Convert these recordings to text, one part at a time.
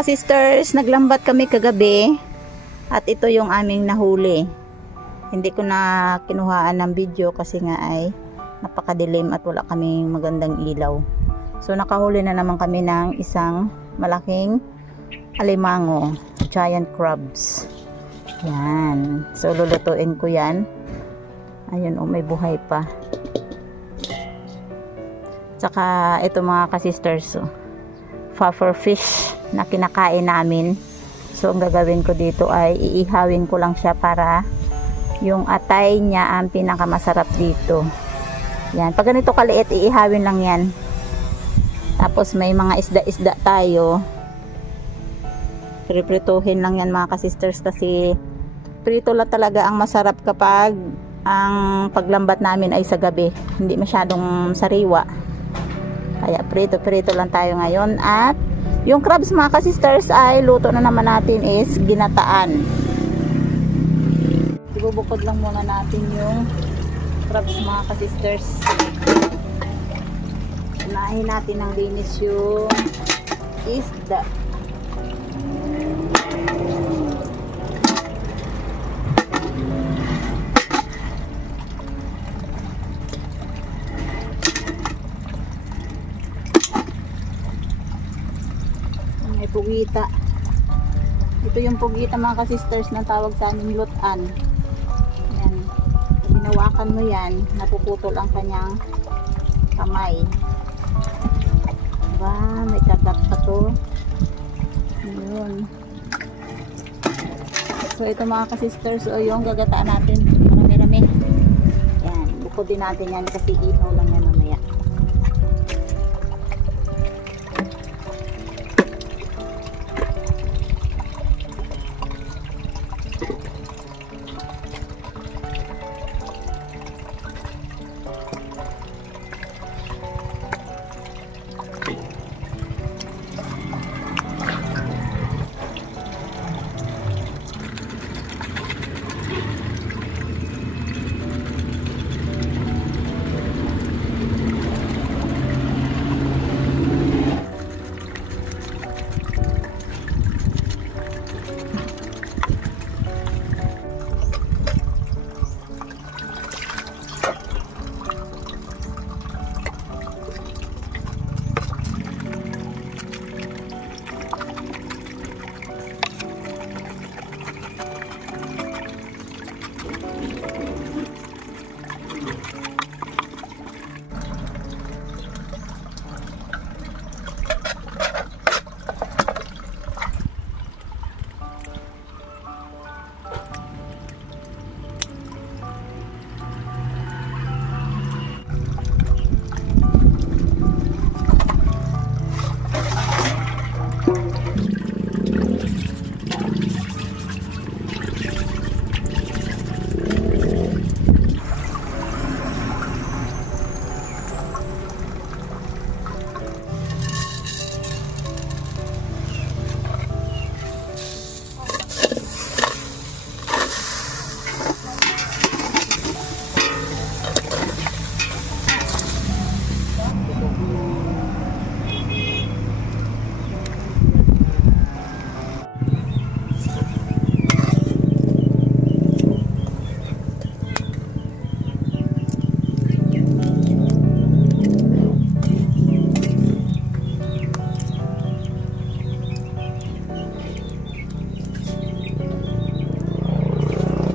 ka-sisters, naglambat kami kagabi at ito yung aming nahuli. Hindi ko na kinuhaan ng video kasi nga ay napakadilim at wala kaming magandang ilaw. So nakahuli na naman kami ng isang malaking alimango, giant crabs. Yan. So lulutuin ko yan. Ayun, oh, may buhay pa. Tsaka ito mga ka-sisters, oh, puffer fish na kinakain namin. So ang gagawin ko dito ay iihawin ko lang siya para yung atay niya ang pinakamasarap dito. Yan, pag ganito kaliit iihawin lang yan. Tapos may mga isda-isda tayo. Priprituhin lang yan mga ka-sisters kasi prito lang talaga ang masarap kapag ang paglambat namin ay sa gabi. Hindi masyadong sariwa. Kaya prito-prito lang tayo ngayon. At yung crabs mga ka-sisters ay luto na naman natin is ginataan. Ibubukod lang muna natin yung crabs mga ka-sisters. Unahin natin ng linis yung isda. May pugita. Ito yung pugita mga ka-sisters na tawag sa amin lutan. Yan. Pag hinawakan mo yan, napuputol ang kanyang kamay. Diba? May kagat pa to. Ayun. So ito mga ka-sisters, o yung gagataan natin. Marami-rami. Yan. Bukod din natin yan kasi ihaw lang yan mamaya.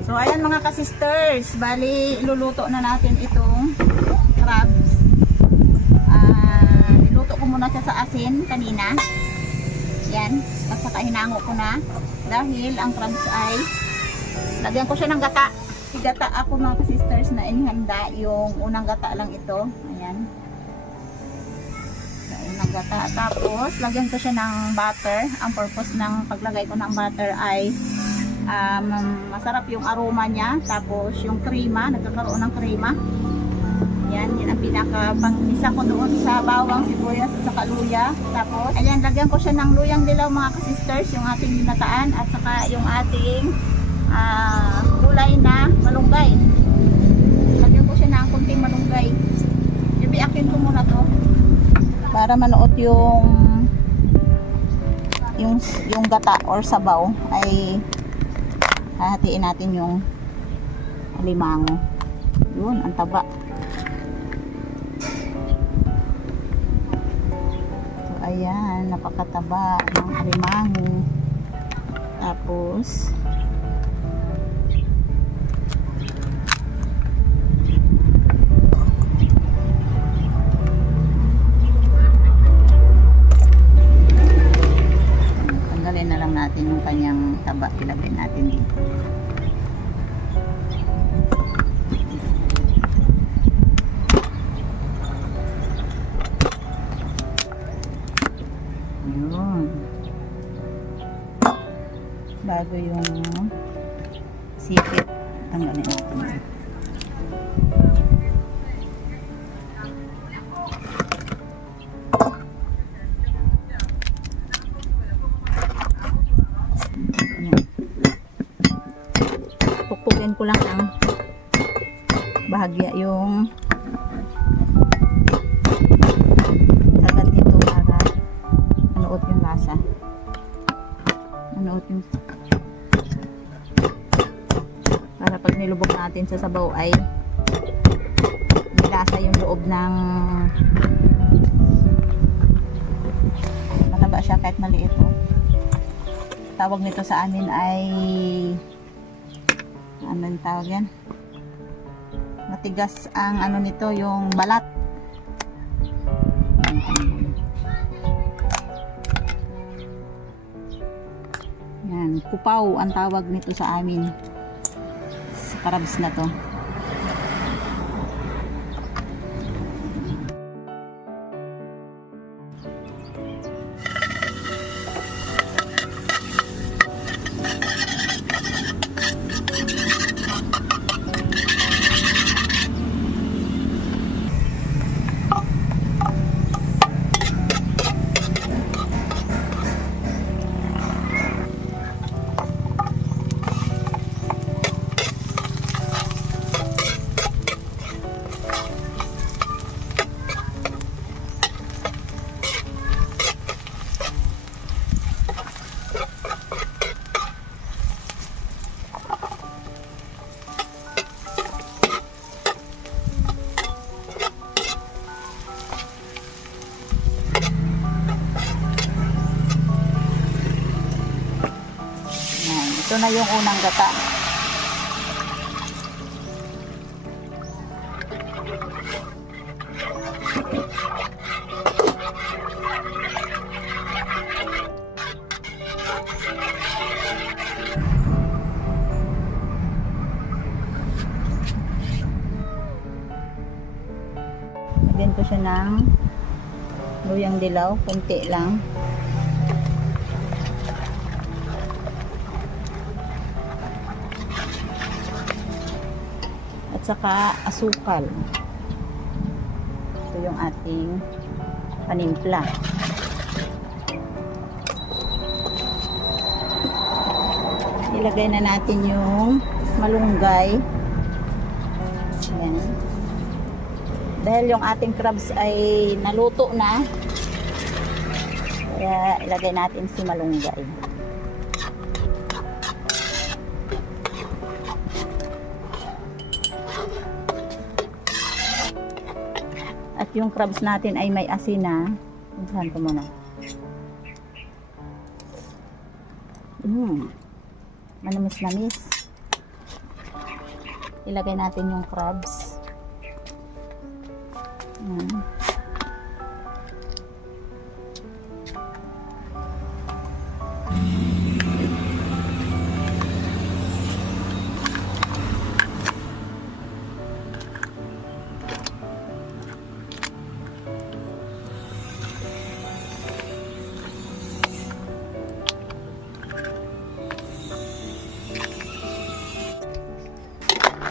So ayan mga ka-sisters, bali iluluto na natin itong crabs. Niluto ko muna siya sa asin kanina. Yan, at saka hinango ko na dahil ang crabs ay lagyan ko siya ng gata. Igata ako mga ka-sisters na inihanda, yung unang gata lang ito. Ayan. So, unang gata. Tapos lagyan ko siya ng butter. Ang purpose ng paglagay ko ng butter ay masarap yung aroma niya, tapos yung krema, nagkakaroon ng krema. Yan ang pinaka pang-isa ko doon sa bawang, sibuyas at saka luya. Tapos ayan, lagyan ko siya ng luyang dilaw mga ka-sisters, yung ating ginataan, at saka yung ating gulay na malunggay. Lagyan ko siya ng kunting malunggay. Ibiakin ko muna to para manuot yung yung gata or sabaw ay hahatiin natin yung alimango. Yun, ang taba. So ayan, napakataba ng alimango. Tapos tanggalin na lang natin yung kanyang taba, ilagay natin dito. Yun. Bago yung sipit, tanggalin natin. Pukpukin ko lang ang bahagya yung kagat nito para manuot yung lasa. Manuot yung para pag nilubog natin sa sabaw ay may lasa yung loob ng mataba siya kahit maliit. Tawag nito sa amin ay ano yung tawag yan? Matigas ang ano nito, yung balat. Yan, kupaw ang tawag nito sa amin sa crabs na to. Ito na yung unang gata. Lagyan ko siya ng luyang dilaw, kunti lang. Saka asukal. Ito yung ating panimpla. Ilagay na natin yung malunggay. Ayan. Dahil yung ating crabs ay naluto na, kaya ilagay natin si malunggay. At yung crabs natin ay may asin na. Puntahan ko muna. Manamis-namis. Ilagay natin yung crabs.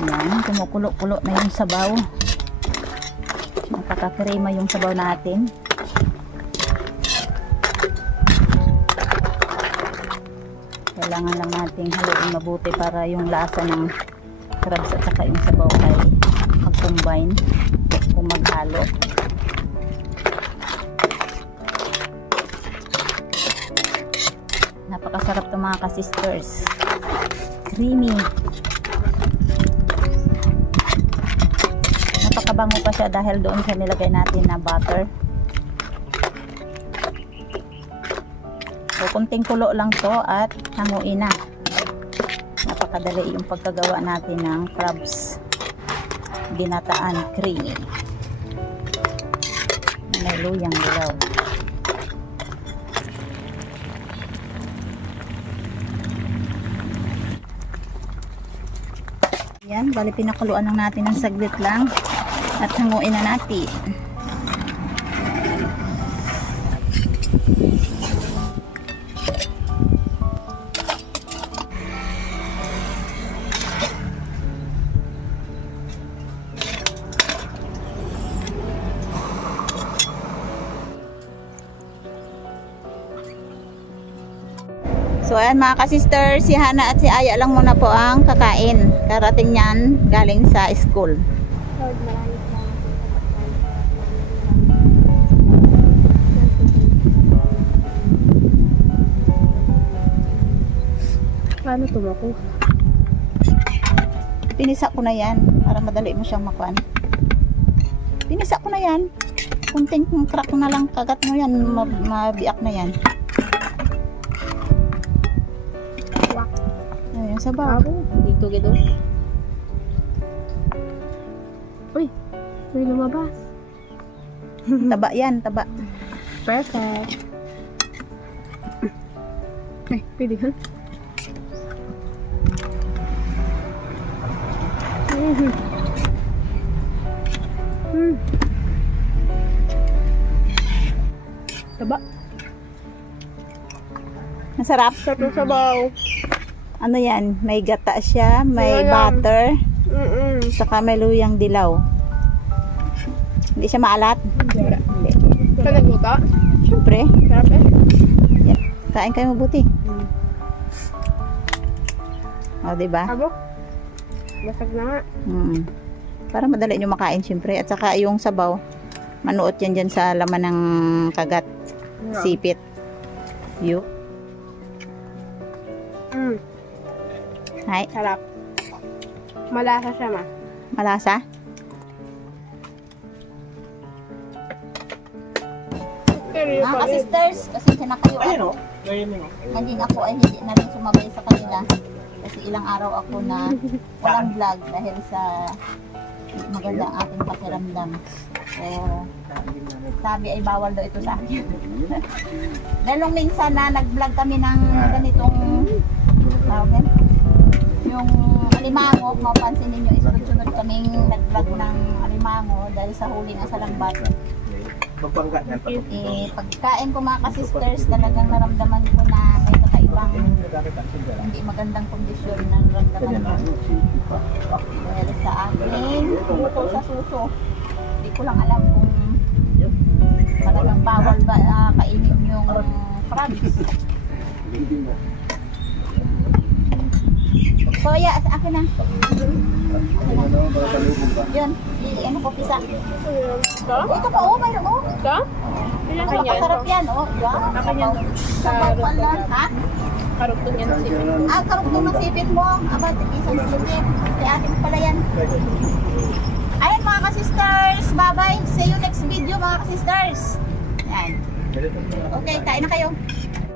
Yan, kumukulo-kulo na yung sabaw. Nakakakrema yung sabaw natin. Kailangan lang nating haluin mabuti para yung lasa ng crabs at saka yung sabaw ay mag-combine o maghalo. Napakasarap to mga ka-sisters. Creamy. Napakabango pa siya dahil doon sa nilagay natin na butter. So, kunting kulo lang to at hanguin na. Napakadali yung pagkagawa natin ng crabs ginataan creamy. May luyang dilaw. Yan, bali pinakuluan lang natin ng saglit lang at hanguin na natin. So ayan mga ka-sister, si Hana at si Aya lang muna po ang kakain. Karating niyan galing sa school. Lord, maraming salamat sa paano tumako? Pinisa ko na yan para madali mo siyang makuan. Pinisa ko na yan. Kunting crack na lang kagat mo yan, mabiak na yan. Ayan, sabaw. Dito gido. Uy, may lumabas. Taba yan, taba. Perfect. Ay, pwede ka? Taba. Masarap. Sarap ng sabaw. Ano yan? May gata siya, may Luyang. butter, Mm-mm. saka may luyang dilaw. Hindi siya maalat? Hindi. Hindi. Ka nagluto? Siyempre. Sarap eh. Yan. Kain kayo mabuti. O, diba? Abo? Basag na nga. Para madali nyo makain, siyempre. At saka yung sabaw, manuot yan dyan sa laman ng kagat. Sipit. Yo. Hay. Sarap. Malasa siya ma. Malasa? Mga ka-sisters, pasensya na kayo. Ayun o. Ayun o. Hindi ako ay hindi na rin sumabay sa kanila. Kasi ilang araw ako na walang vlog dahil sa maganda ang ating pakiramdam. So, sabi ay bawal daw ito sa akin. Dahil nung minsan na nag-vlog kami ng ganitong tawag yung alimango, mapansin ninyo isunod-sunod kaming nag-vlog ng alimango dahil sa huli ng salambat. Magbangga yan. Eh, pagkain ko mga ka-sisters, talagang naramdaman ko na may kakaibang hindi magandang kondisyon na naramdaman ko. Dahil sa akin, tumuto sa suso. Hindi ko lang alam kung talagang bawal ba kainin yung crabs. So, yeah, sa akin na. Yun, ano ko, pisa. Ito? Ito pa, oh, mayroon, oh. Ito? Ilan Ay, ka niyan? masarap yan, oh. Yan, Akin yan. sabaw pala, ha? Karugtong yan si Karugtong ng sipit mo. Aba, isang sipit. Kaya atin pala yan. Ayan mga ka-sisters. Bye-bye. See you next video mga ka-sisters. Yan. Okay, kain na kayo.